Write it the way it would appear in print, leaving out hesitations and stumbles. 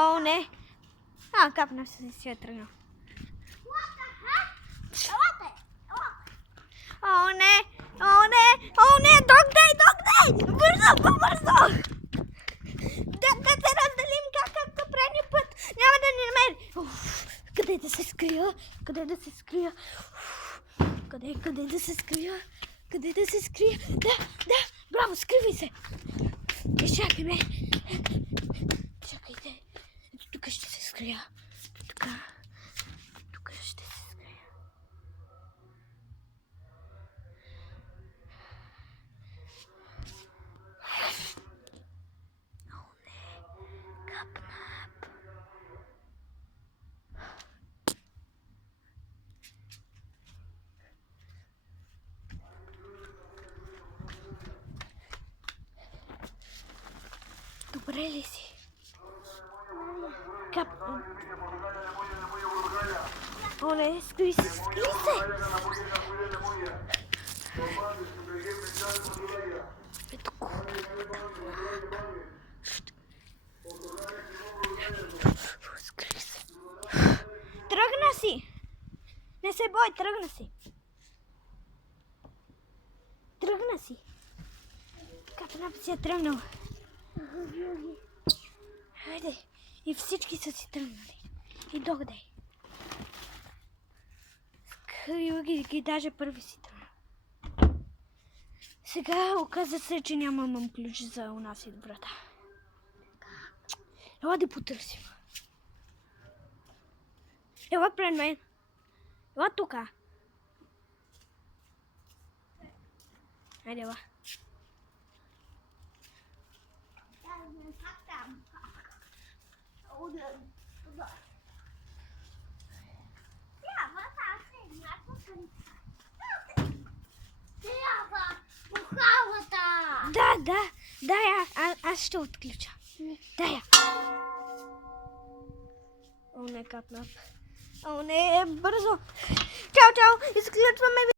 О, не. Капна се е тръгнал. О, не! Дог дай! Бързо, по-бързо! Да се разделим както предния път. Няма да ни намери. Къде да се скрия? Къде да се скрия? Да, браво, скривай се. Чакай ме. Чакайте. Тук ще се скрия. Тук ще се скрия. О, не. Капнап. Добре ли си? О, не, скри се! Ето го. Скри се. Тръгна си! Не се бой, тръгна си! Капнап си е тръгнал. Хайде, и всички са си тръгнали. И догдай. Скрил ги, даже първи си тръгнал. Сега оказа се, че нямам ключ за унаси врата. Ела да потърсим. Ела пред мен. Ела тука. Хайде, ела. Да, аз ще отключа. Дай. О, не, Капнап. О, не, бързо. Чао, изключваме.